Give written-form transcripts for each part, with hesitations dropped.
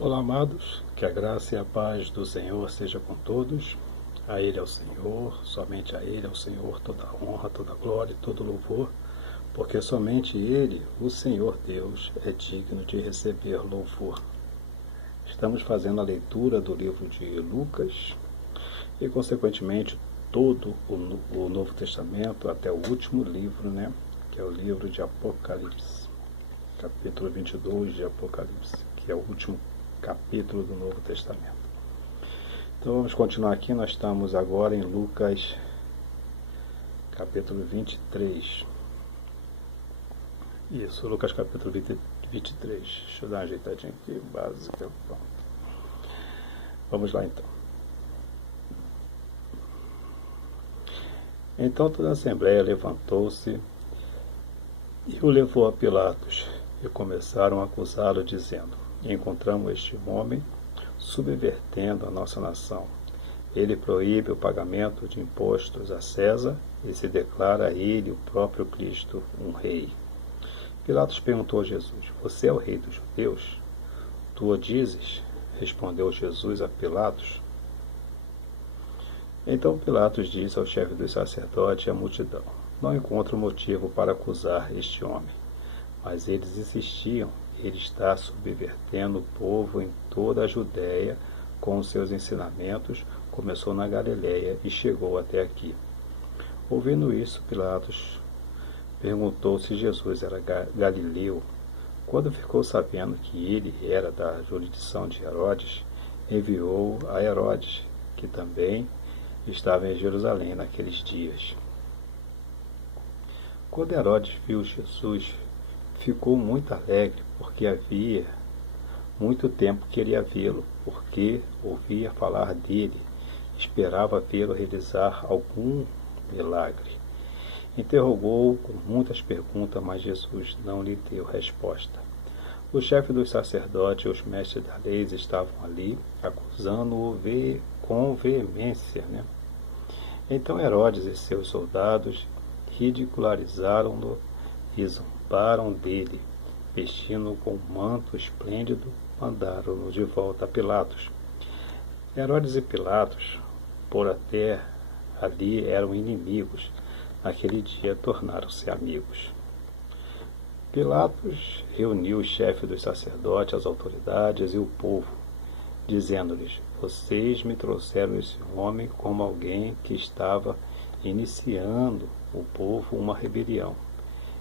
Olá, amados, que a graça e a paz do Senhor seja com todos. A Ele é o Senhor, somente a Ele é o Senhor, toda a honra, toda a glória e todo louvor, porque somente Ele, o Senhor Deus, é digno de receber louvor. Estamos fazendo a leitura do livro de Lucas e, consequentemente, todo o Novo Testamento, até o último livro, que é o livro de Apocalipse, capítulo 22 de Apocalipse, que é o último capítulo do Novo Testamento. Então vamos continuar aqui, nós estamos agora em Lucas capítulo 23. Isso, Lucas capítulo 23. Deixa eu dar uma ajeitadinha aqui, básica. Vamos lá então. Então toda a assembleia levantou-se e o levou a Pilatos, e começaram a acusá-lo, dizendo: encontramos este homem subvertendo a nossa nação. Ele proíbe o pagamento de impostos a César e se declara ele o próprio Cristo, um rei. Pilatos perguntou a Jesus: você é o rei dos judeus? Tu o dizes? Respondeu Jesus a Pilatos. Então Pilatos disse ao chefe dos sacerdotes e à multidão: não encontro motivo para acusar este homem. Mas eles insistiam: ele está subvertendo o povo em toda a Judéia com os seus ensinamentos, começou na Galiléia e chegou até aqui. Ouvindo isso, Pilatos perguntou se Jesus era galileu. Quando ficou sabendo que ele era da jurisdição de Herodes, enviou a Herodes, que também estava em Jerusalém naqueles dias. Quando Herodes viu Jesus, ficou muito alegre, porque havia muito tempo queria vê-lo, porque ouvia falar dele, esperava vê-lo realizar algum milagre. Interrogou-o com muitas perguntas, mas Jesus não lhe deu resposta. O chefe dos sacerdotes e os mestres da lei estavam ali, acusando-o com veemência. Então Herodes e seus soldados ridicularizaram-no e zombaram dele. Vestindo-o com um manto esplêndido, mandaram-no de volta a Pilatos. Herodes e Pilatos, por até ali eram inimigos, naquele dia tornaram-se amigos. Pilatos reuniu o chefe dos sacerdotes, as autoridades e o povo, dizendo-lhes: vocês me trouxeram esse homem como alguém que estava iniciando o povo uma rebelião.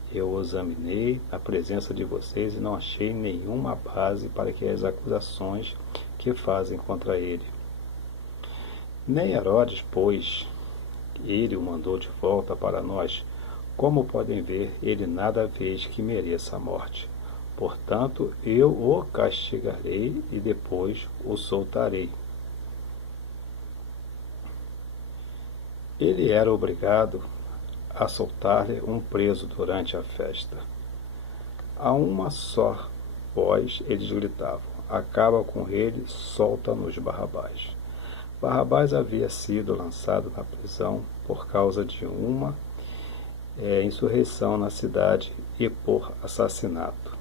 Eu o examinei na presença de vocês e não achei nenhuma base para que as acusações que fazem contra ele. Nem Herodes, pois ele o mandou de volta para nós. Como podem ver, ele nada fez que mereça a morte. Portanto, eu o castigarei e depois o soltarei. Ele era obrigado a soltar-lhe um preso durante a festa. A uma só voz eles gritavam: acaba com ele, solta-nos Barrabás. Barrabás havia sido lançado na prisão por causa de uma insurreição na cidade e por assassinato.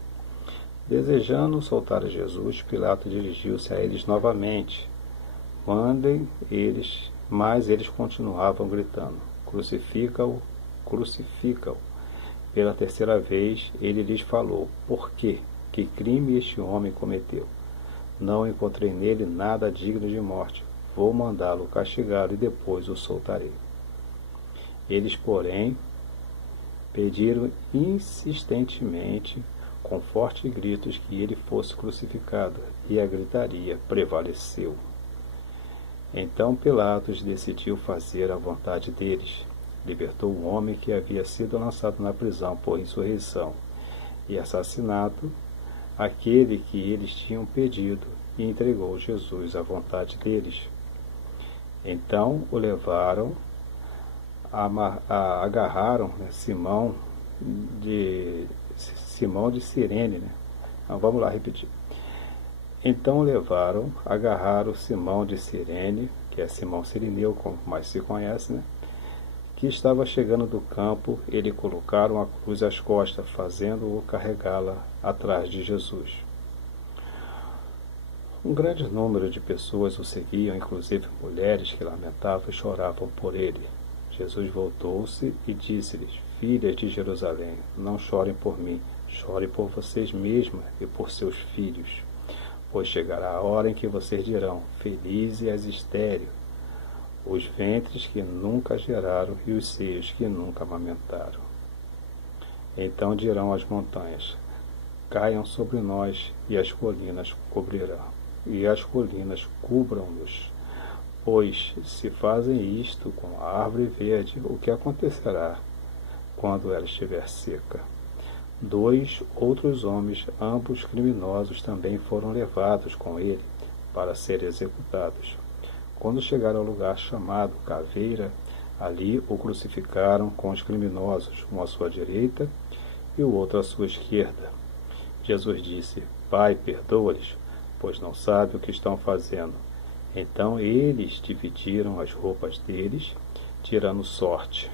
Desejando soltar Jesus, Pilatos dirigiu-se a eles novamente. Mandem eles, mas eles continuavam gritando: crucifica-o, crucifica-o. Pela terceira vez ele lhes falou: por quê? Que crime este homem cometeu? Não encontrei nele nada digno de morte. Vou mandá-lo castigar e depois o soltarei. Eles, porém, pediram insistentemente, com fortes gritos, que ele fosse crucificado, e a gritaria prevaleceu. Então Pilatos decidiu fazer a vontade deles. Libertou o homem que havia sido lançado na prisão por insurreição e assassinato, aquele que eles tinham pedido, e entregou Jesus à vontade deles. Então o levaram, agarraram Simão de Cirene. Então, vamos lá repetir. Então o levaram, agarraram Simão de Cirene, que é Simão Cirineu, como mais se conhece, que estava chegando do campo. Ele colocaram a cruz às costas, fazendo-o carregá-la atrás de Jesus. Um grande número de pessoas o seguiam, inclusive mulheres que lamentavam e choravam por ele. Jesus voltou-se e disse-lhes: Filhas de Jerusalém, não chorem por mim, chorem por vocês mesmas e por seus filhos. Pois chegará a hora em que vocês dirão: Felizes as estéreis, os ventres que nunca geraram e os seios que nunca amamentaram. Então dirão as montanhas: Caiam sobre nós, e as colinas cubram-nos. Pois, se fazem isto com a árvore verde, o que acontecerá quando ela estiver seca? 2 outros homens, ambos criminosos, também foram levados com ele para serem executados. Quando chegaram ao lugar chamado Caveira, ali o crucificaram com os criminosos, um à sua direita e o outro à sua esquerda. Jesus disse: Pai, perdoa-lhes, pois não sabem o que estão fazendo. Então eles dividiram as roupas deles, tirando sorte.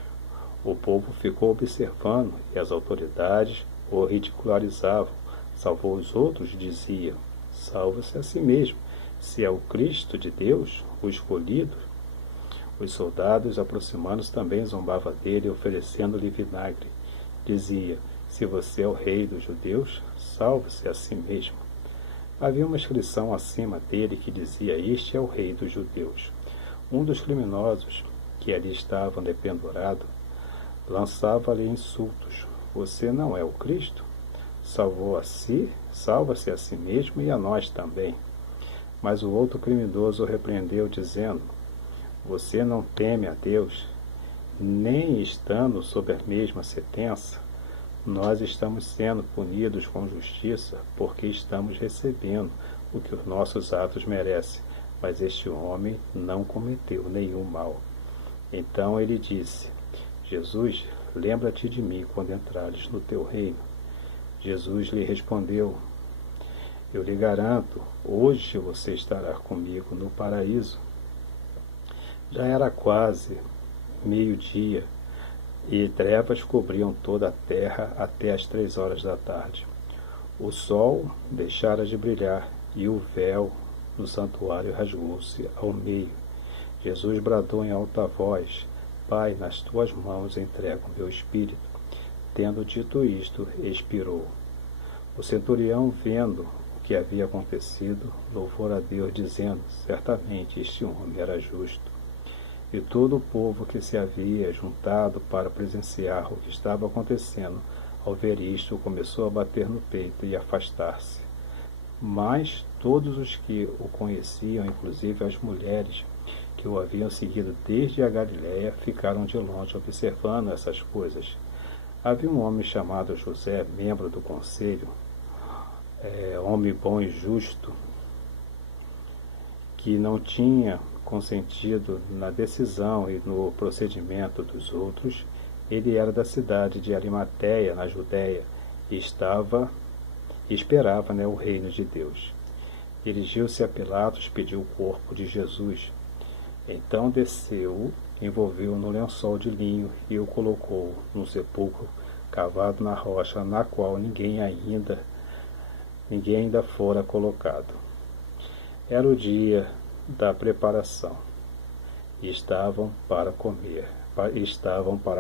O povo ficou observando e as autoridades o ridicularizavam. Salvou os outros, diziam: Salva-se a si mesmo, se é o Cristo de Deus, o escolhido. Os soldados, aproximando-se, também zombavam dele, oferecendo-lhe vinagre. Dizia: Se você é o rei dos judeus, salve-se a si mesmo. Havia uma inscrição acima dele que dizia: Este é o rei dos judeus. Um dos criminosos que ali estavam dependurado lançava-lhe insultos: Você não é o Cristo? Salva-se a si mesmo e a nós também. Mas o outro criminoso o repreendeu, dizendo: Você não teme a Deus, nem estando sob a mesma sentença? Nós estamos sendo punidos com justiça porque estamos recebendo o que os nossos atos merecem, mas este homem não cometeu nenhum mal. Então ele disse: Jesus, lembra-te de mim quando entrares no teu reino. Jesus lhe respondeu: Eu lhe garanto, hoje você estará comigo no paraíso. Já era quase meio-dia, e trevas cobriam toda a terra até as 3 horas da tarde. O sol deixara de brilhar, e o véu do santuário rasgou-se ao meio. Jesus bradou em alta voz: Pai, nas tuas mãos entrego o meu espírito. Tendo dito isto, expirou. O centurião, vendo o que havia acontecido, louvou a Deus, dizendo: Certamente este homem era justo. E todo o povo que se havia juntado para presenciar o que estava acontecendo, ao ver isto, começou a bater no peito e afastar-se. Mas todos os que o conheciam, inclusive as mulheres que o haviam seguido desde a Galiléia, ficaram de longe observando essas coisas. Havia um homem chamado José, membro do conselho, homem bom e justo, que não tinha consentido na decisão e no procedimento dos outros. Ele era da cidade de Arimateia, na Judéia, e esperava o reino de Deus. Dirigiu-se a Pilatos, pediu o corpo de Jesus. Então desceu, envolveu-o no lençol de linho e o colocou num sepulcro cavado na rocha, na qual ninguém ainda fora colocado. Era o dia da preparação. Estavam para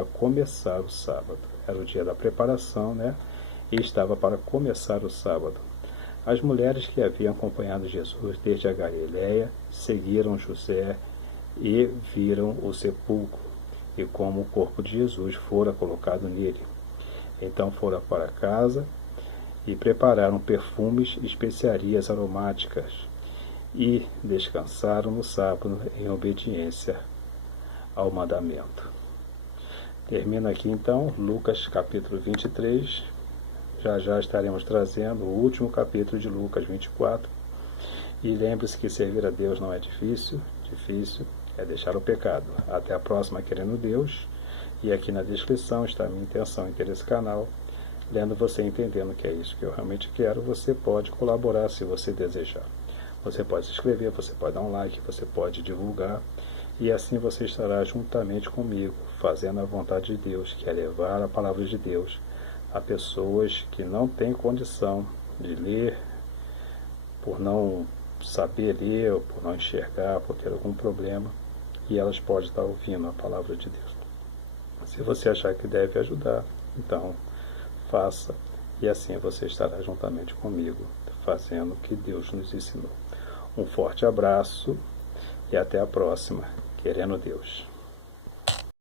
começar o sábado. Era o dia da preparação, E estava para começar o sábado. As mulheres que haviam acompanhado Jesus desde a Galiléia seguiram José e viram o sepulcro e como o corpo de Jesus fora colocado nele. Então foram para casa e prepararam perfumes e especiarias aromáticas e descansaram no sábado em obediência ao mandamento. Termina aqui então Lucas capítulo 23. Já estaremos trazendo o último capítulo de Lucas 24. E lembre-se que servir a Deus não é difícil é deixar o pecado. Até a próxima, querendo Deus. E aqui na descrição está a minha intenção em ter esse canal. Lendo você entendendo que é isso que eu realmente quero, você pode colaborar se você desejar. Você pode se inscrever, você pode dar um like, você pode divulgar. E assim você estará juntamente comigo, fazendo a vontade de Deus, que é levar a palavra de Deus a pessoas que não têm condição de ler, por não saber ler, ou por não enxergar, por ter algum problema, e elas podem estar ouvindo a palavra de Deus. Se você achar que deve ajudar, então faça, e assim você estará juntamente comigo, fazendo o que Deus nos ensinou. Um forte abraço e até a próxima, querendo Deus.